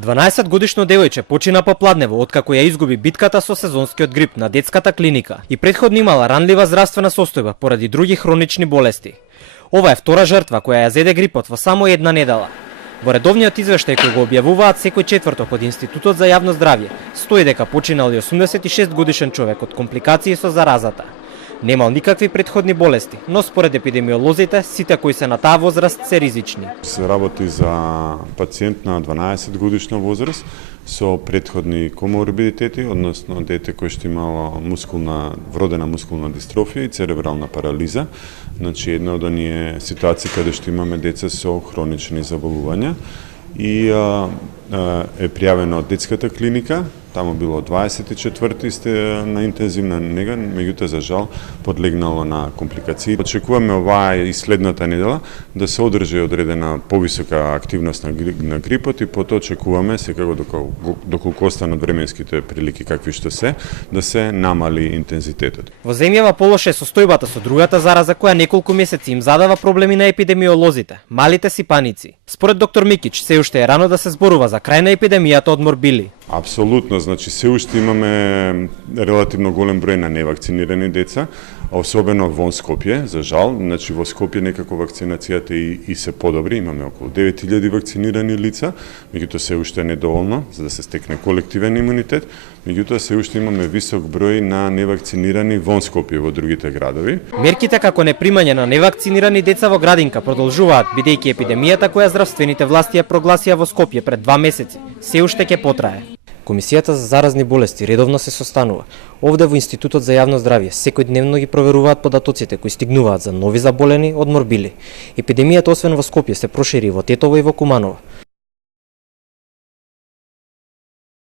12-годишно девојче почина попладнево откако ја изгуби битката со сезонскиот грип на детската клиника и претходно имала ранлива здравствена состојба поради други хронични болести. Ова е втора жртва која ја зеде грипот во само една недела. Во редовниот извештај кој го објавуваат секој четврток од Институтот за јавно здравје, стои дека починал и 86 годишен човек од компликации со заразата. Немал никакви претходни болести, но според епидемиолозите, сите кои се на таа возраст се ризични. Се работи за пациент на 12 годишна возраст со претходни коморбидитети, односно дете кој што имало вродена мускулна дистрофија и церебрална парализа. Значи, една од оние ситуации каде што имаме деца со хронични заболувања и е пријавено од детската клиника. Таму било 24-ти сте на интензивна нега, меѓутоа за жал подлегнало на компликации. Очекуваме оваа и следната недела да се одржи одредена повисока активност на грипот и потоа очекуваме секако доколку останат временските прилики какви што се, да се намали интензитетот. Во земјава полоша е состојбата со другата зараза која неколку месеци им задава проблеми на епидемиолозите, малите сипаници. Според доктор Микич, се уште е рано да се зборува за крај на епидемијата од морбили. Апсолутно, значи се уште имаме релативно голем број на невакцинирани деца, особено во Скопје, за жал. Значи во Скопје некако вакцинацијата и се подобри, имаме околу 9000 вакцинирани лица, меѓутоа се уште недоволно за да се стекне колективен имунитет, меѓутоа се уште имаме висок број на невакцинирани во Скопје во другите градови. Мерките како непримање на невакцинирани деца во градинка продолжуваат бидејќи епидемијата која здравствените власти ја прогласија во Скопје пред 2 месеци се уште ќе потрае. Комисијата за заразни болести редовно се состанува. Овде во Институтот за јавно здравје секојдневно ги проверуваат податоците кои стигнуваат за нови заболени од морбили. Епидемијата освен во Скопје се прошири во Тетово и во Куманово.